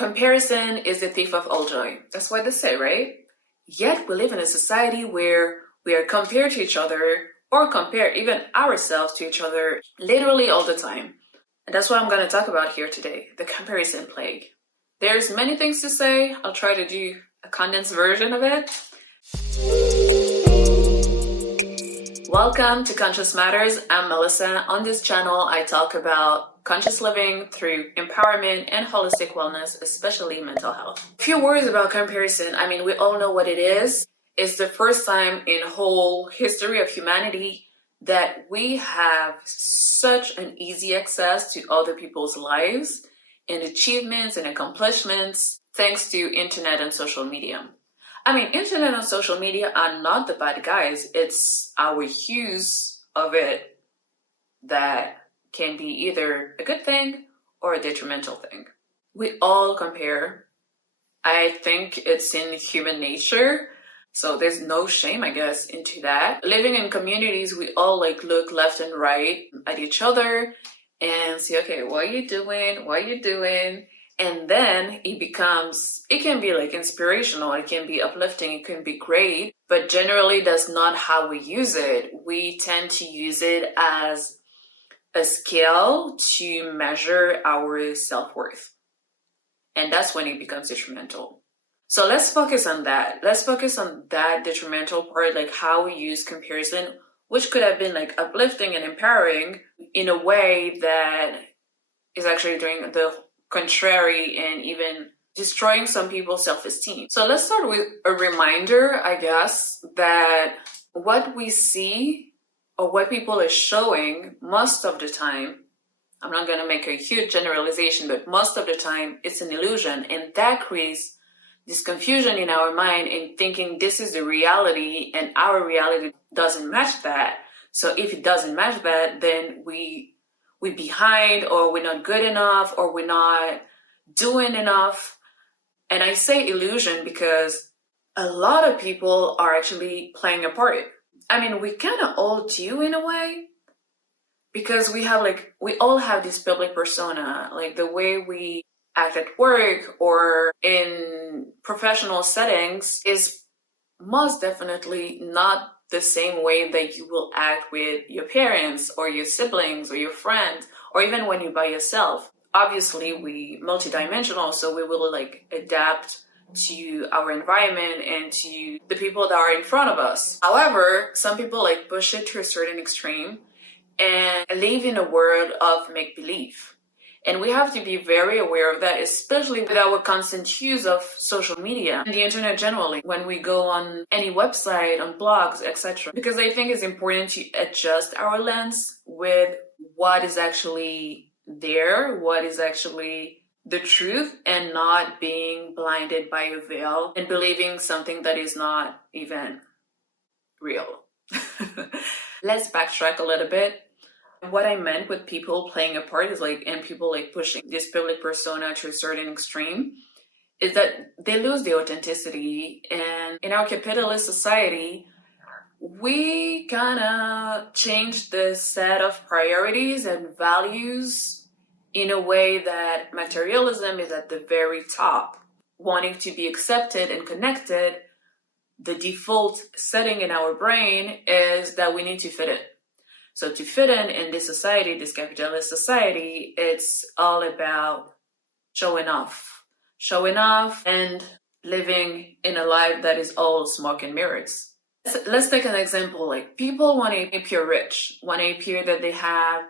Comparison is the thief of all joy. That's what they say, right? Yet we live in a society where we are compared to each other or compare even ourselves to each other literally all the time. And that's what I'm going to talk about here today, the comparison plague. There's many things to say. I'll try to do a condensed version of it. Welcome to Conscious Matters. I'm Melissa. On this channel, I talk about conscious living through empowerment and holistic wellness, especially mental health. A few words about comparison. I mean, we all know what it is. It's the first time in whole history of humanity that we have such an easy access to other people's lives and achievements and accomplishments thanks to internet and social media. I mean, internet and social media are not the bad guys. It's our use of it that can be either a good thing or a detrimental thing. We all compare. I think it's in human nature. So there's no shame, I guess, into that. Living in communities, we all look left and right at each other and say, okay, what are you doing? What are you doing? And then it can be inspirational, it can be uplifting, it can be great, but generally that's not how we use it. We tend to use it as a scale to measure our self-worth. And that's when it becomes detrimental. So let's focus on that. Let's focus on that detrimental part, how we use comparison, which could have been uplifting and empowering in a way that is actually doing the contrary and even destroying some people's self-esteem. So let's start with a reminder, I guess, that what we see or what people are showing most of the time, I'm not going to make a huge generalization, but most of the time it's an illusion, and that creates this confusion in our mind in thinking this is the reality and our reality doesn't match that. So if it doesn't match that, then we're behind, or we're not good enough, or we're not doing enough. And I say illusion because a lot of people are actually playing a part. I mean, we kind of all do in a way, because we all have this public persona, the way we act at work or in professional settings is most definitely not the same way that you will act with your parents or your siblings or your friends, or even when you're by yourself. Obviously, we multidimensional, so we will adapt to our environment and to the people that are in front of us. However, some people push it to a certain extreme and live in a world of make-believe. And we have to be very aware of that, especially with our constant use of social media and the internet generally, when we go on any website, on blogs, etc. Because I think it's important to adjust our lens with what is actually there, what is actually the truth, and not being blinded by a veil and believing something that is not even real. Let's backtrack a little bit. What I meant with people playing a part is and people pushing this public persona to a certain extreme is that they lose the authenticity. And in our capitalist society, we kind of change the set of priorities and values in a way that materialism is at the very top. Wanting to be accepted and connected, the default setting in our brain is that we need to fit in. So to fit in this society, this capitalist society, it's all about showing off and living in a life that is all smoke and mirrors. Let's take an example. People want to appear rich, want to appear that they have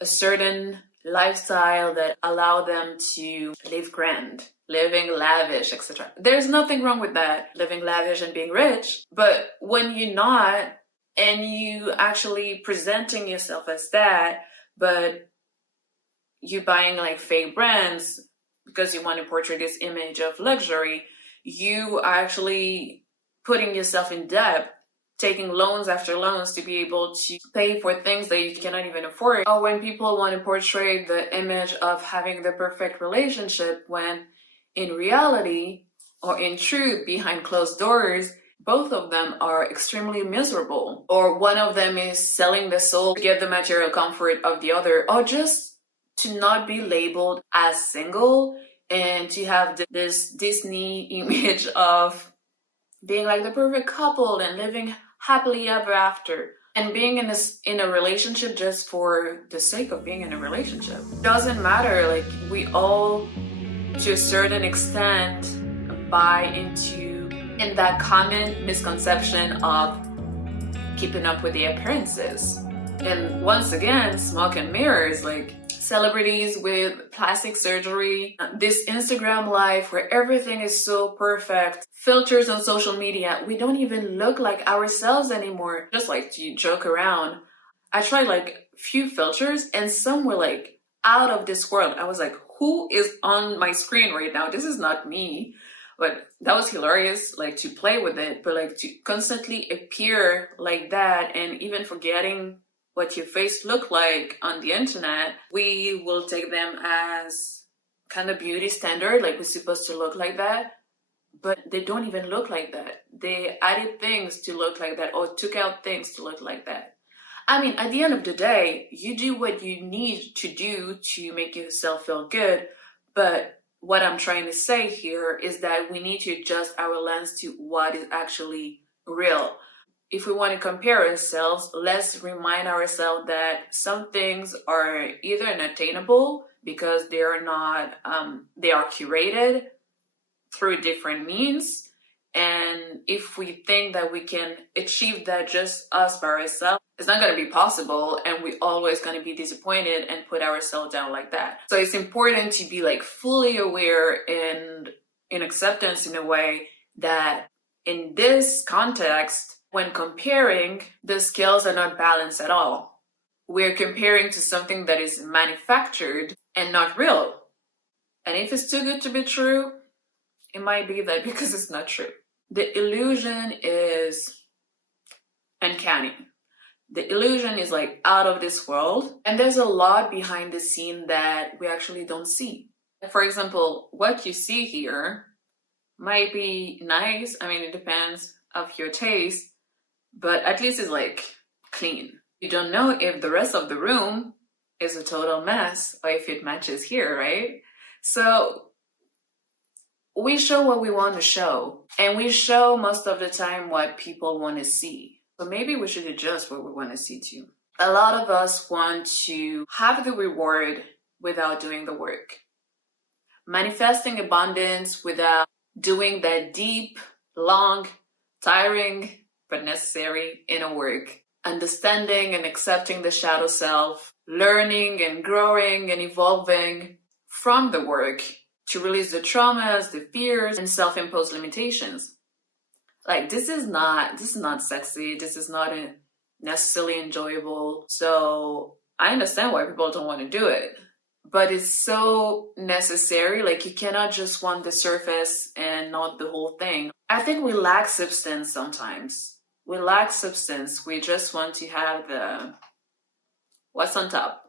a certain lifestyle that allow them to live grand, living lavish, etc. There's nothing wrong with that, living lavish and being rich. But when you're not, and you actually presenting yourself as that, but you buying fake brands because you want to portray this image of luxury, you are actually putting yourself in debt, taking loans after loans to be able to pay for things that you cannot even afford. Or when people want to portray the image of having the perfect relationship, when in reality or in truth, behind closed doors, both of them are extremely miserable, or one of them is selling the soul to get the material comfort of the other, or just to not be labeled as single and to have this Disney image of being like the perfect couple and living happily ever after, and being in a relationship just for the sake of being in a relationship. Doesn't matter, like we all to a certain extent buy into that common misconception of keeping up with the appearances. And once again, smoke and mirrors, like celebrities with plastic surgery, this Instagram life where everything is so perfect, filters on social media, we don't even look like ourselves anymore. Just like to joke around, I tried like few filters and some were like out of this world. I was like, who is on my screen right now? This is not me. But that was hilarious, like to play with it, but like to constantly appear like that and even forgetting what your face looked like on the internet, we will take them as kind of beauty standard, like we're supposed to look like that, but they don't even look like that. They added things to look like that or took out things to look like that. I mean, at the end of the day, you do what you need to do to make yourself feel good, but what I'm trying to say here is that we need to adjust our lens to what is actually real. If we want to compare ourselves, let's remind ourselves that some things are either unattainable because they are not, they are curated through different means. And if we think that we can achieve that just us by ourselves, it's not going to be possible, and we're always going to be disappointed and put ourselves down like that. So it's important to be like fully aware and in acceptance in a way that in this context, when comparing, the scales are not balanced at all. We're comparing to something that is manufactured and not real. And if it's too good to be true, it might be that because it's not true. The illusion is uncanny. The illusion is like out of this world. And there's a lot behind the scene that we actually don't see. For example, what you see here might be nice. I mean, it depends of your taste. But at least it's like clean. You don't know if the rest of the room is a total mess or if it matches here, right? So we show what we want to show, and we show most of the time what people want to see. So maybe we should adjust what we want to see too. A lot of us want to have the reward without doing the work. Manifesting abundance without doing that deep, long, tiring, but necessary inner work. Understanding and accepting the shadow self, learning and growing and evolving from the work to release the traumas, the fears, and self-imposed limitations. Like this is not sexy. This is not necessarily enjoyable. So I understand why people don't want to do it, but it's so necessary. Like you cannot just want the surface and not the whole thing. I think we lack substance sometimes. We lack substance. We just want to have the what's on top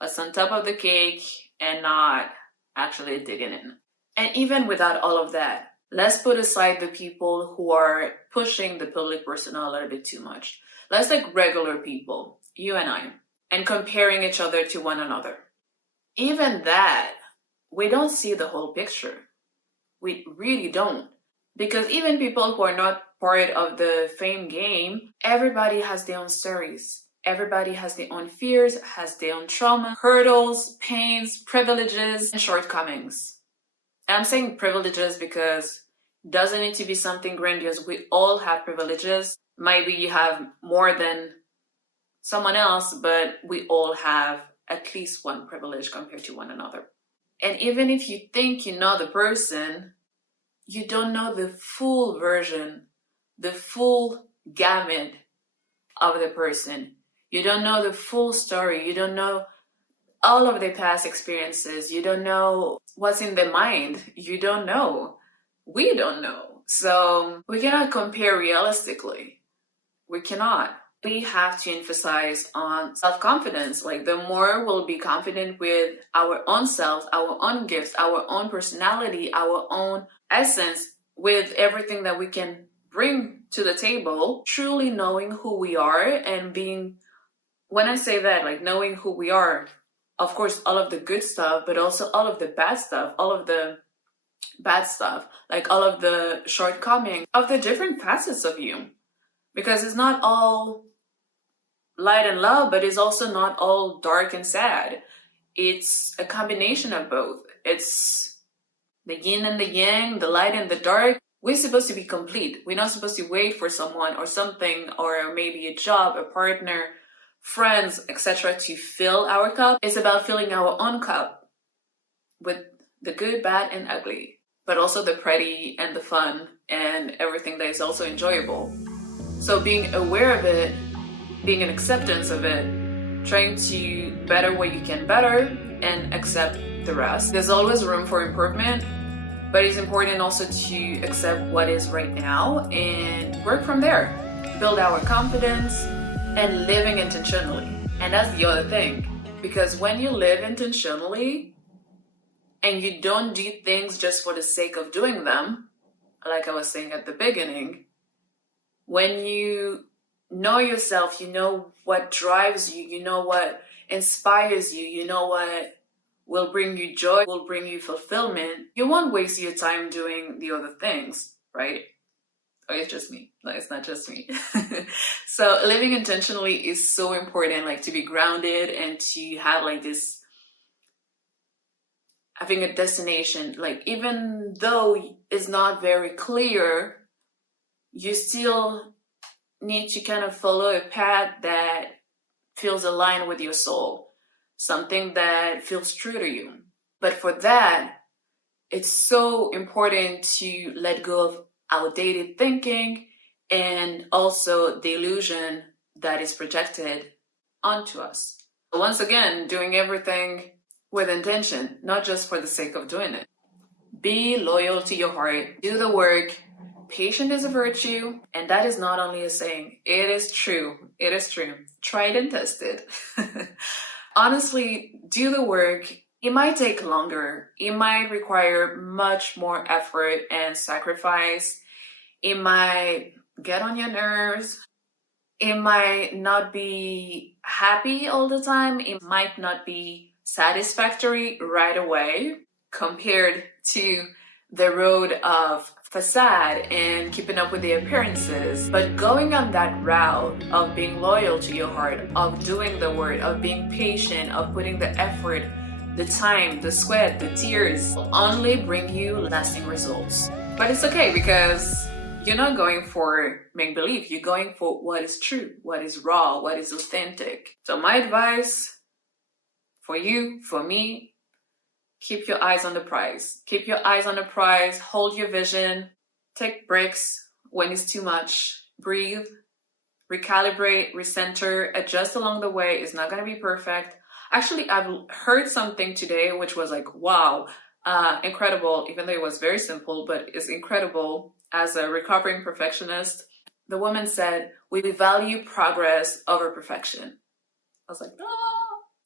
of the cake and not actually digging in. And even without all of that, let's put aside the people who are pushing the public persona a little bit too much. Let's take regular people, you and I, and comparing each other to one another. Even that, we don't see the whole picture. We really don't. Because even people who are not part of the fame game, everybody has their own stories. Everybody has their own fears, has their own trauma, hurdles, pains, privileges, and shortcomings. And I'm saying privileges because it doesn't need to be something grandiose. We all have privileges. Maybe you have more than someone else, but we all have at least one privilege compared to one another. And even if you think you know the person, you don't know the full version, the full gamut of the person. You don't know the full story. You don't know all of their past experiences. You don't know what's in their mind. You don't know. We don't know. So we cannot compare realistically. We cannot. We have to emphasize on self-confidence. Like the more we'll be confident with our own self, our own gifts, our own personality, our own essence, with everything that we can bring to the table, truly knowing who we are and being, when I say that, like knowing who we are, of course, all of the good stuff, but also all of the bad stuff, all of the bad stuff, like all of the shortcomings of the different facets of you. Because it's not all light and love, but it's also not all dark and sad. It's a combination of both. It's the yin and the yang, the light and the dark. We're supposed to be complete. We're not supposed to wait for someone or something, or maybe a job, a partner, friends, etc. to fill our cup. It's about filling our own cup with the good, bad, and ugly, but also the pretty and the fun and everything that is also enjoyable. So being aware of it, being an acceptance of it, trying to better what you can better and accept the rest. There's always room for improvement, but it's important also to accept what is right now and work from there. Build our confidence and living intentionally. And that's the other thing, because when you live intentionally and you don't do things just for the sake of doing them, like I was saying at the beginning, when you know yourself, you know what drives you, you know what inspires you, you know what will bring you joy, will bring you fulfillment, you won't waste your time doing the other things, right? Oh, it's just me. No, it's not just me. So living intentionally is so important, like to be grounded and to have like this, having a destination, like even though it's not very clear, you still need to kind of follow a path that feels aligned with your soul, something that feels true to you. But for that, it's so important to let go of outdated thinking and also the illusion that is projected onto us. Once again, doing everything with intention, not just for the sake of doing it. Be loyal to your heart, do the work. Patience is a virtue, and that is not only a saying, it is true. It is true. Try it and test it. Honestly, do the work. It might take longer. It might require much more effort and sacrifice. It might get on your nerves. It might not be happy all the time. It might not be satisfactory right away compared to the road of facade and keeping up with the appearances. But going on that route of being loyal to your heart, of doing the work, of being patient, of putting the effort, the time, the sweat, the tears, will only bring you lasting results. But it's okay, because you're not going for make-believe. You're going for what is true, what is raw, what is authentic. So my advice for you, for me, keep your eyes on the prize. Keep your eyes on the prize. Hold your vision. Take breaks when it's too much. Breathe. Recalibrate. Recenter. Adjust along the way. It's not going to be perfect. Actually, I've heard something today which was like, wow, incredible. Even though it was very simple, but it's incredible. As a recovering perfectionist, the woman said, we value progress over perfection. I was like, oh.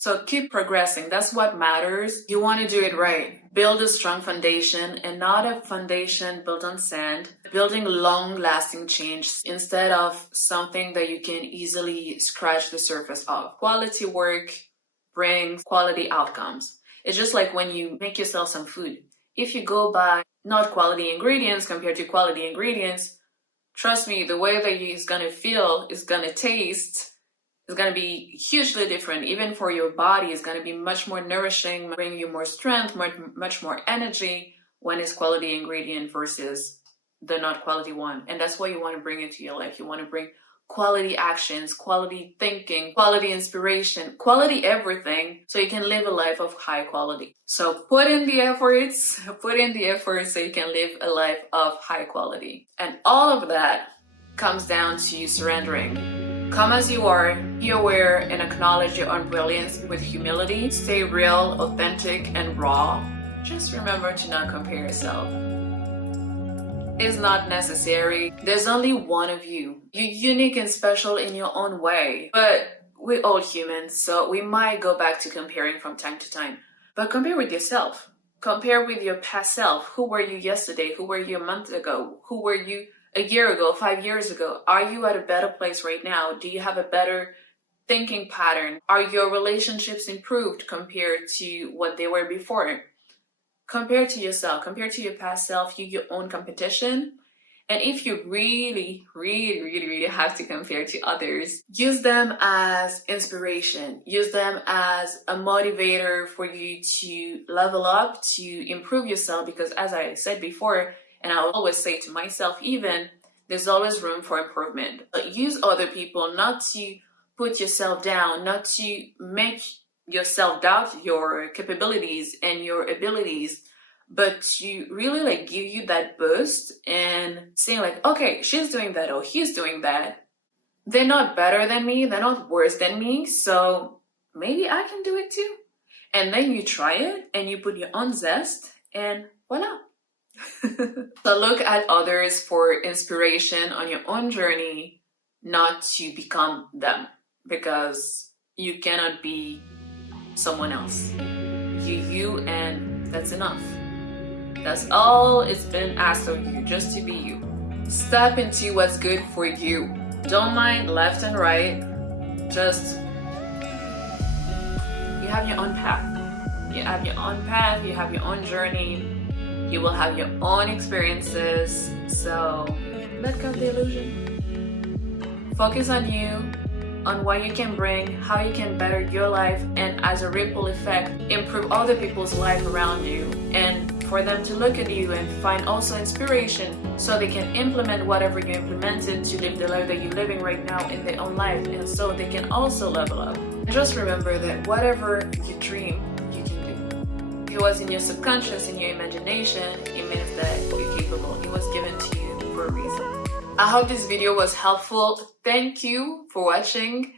So keep progressing. That's what matters. You want to do it right. Build a strong foundation and not a foundation built on sand. Building long-lasting change instead of something that you can easily scratch the surface of. Quality work brings quality outcomes. It's just like when you make yourself some food. If you go by not quality ingredients compared to quality ingredients, trust me, the way that it's going to feel, is going to taste, is going to be hugely different. Even for your body, it's going to be much more nourishing, bring you more strength, much more energy when it's quality ingredient versus the not quality one. And that's what you want to bring into your life. You want to bring quality actions, quality thinking, quality inspiration, quality everything, so you can live a life of high quality. So put in the efforts so you can live a life of high quality. And all of that comes down to surrendering. Come as you are, be aware and acknowledge your own brilliance with humility. Stay real, authentic, and raw. Just remember to not compare yourself. It's not necessary. There's only one of you. You're unique and special in your own way. But we're all humans, so we might go back to comparing from time to time. But compare with yourself. Compare with your past self. Who were you yesterday? Who were you a month ago? Who were you a year ago, 5 years ago? Are you at a better place right now? Do you have a better thinking pattern? Are your relationships improved compared to what they were before? Compare to yourself, compare to your past self, your own competition. And if you really have to compare to others, use them as inspiration. Use them as a motivator for you to level up, to improve yourself. Because as I said before, and I'll always say to myself even, there's always room for improvement. But use other people not to put yourself down, not to make yourself doubt your capabilities and your abilities, but to really give you that boost and saying okay, she's doing that or he's doing that. They're not better than me, they're not worse than me, so maybe I can do it too. And then you try it and you put your own zest and voila. So look at others for inspiration on your own journey, not to become them, because you cannot be someone else. You, and that's enough. That's all it's been asked of you, just to be you. Step into what's good for you. Don't mind left and right. Just, you have your own path. You have your own path, you have your own journey. You will have your own experiences. So let go of the illusion. Focus on you, on what you can bring, how you can better your life, and as a ripple effect, improve other people's life around you. And for them to look at you and find also inspiration so they can implement whatever you implemented to live the life that you're living right now in their own life, and so they can also level up. And just remember that whatever you dream, you can do. If it was in your subconscious, in your imagination, it means that you're capable. It was given to you for a reason. I hope this video was helpful. Thank you for watching,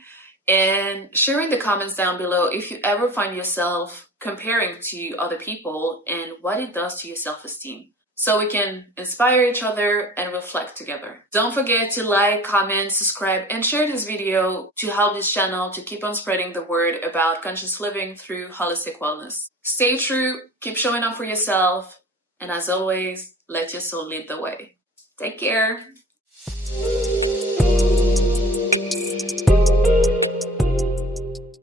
and share in the comments down below if you ever find yourself comparing to other people and what it does to your self-esteem, so we can inspire each other and reflect together. Don't forget to like, comment, subscribe, and share this video to help this channel to keep on spreading the word about conscious living through holistic wellness. Stay true, keep showing up for yourself, and as always, let your soul lead the way. Take care.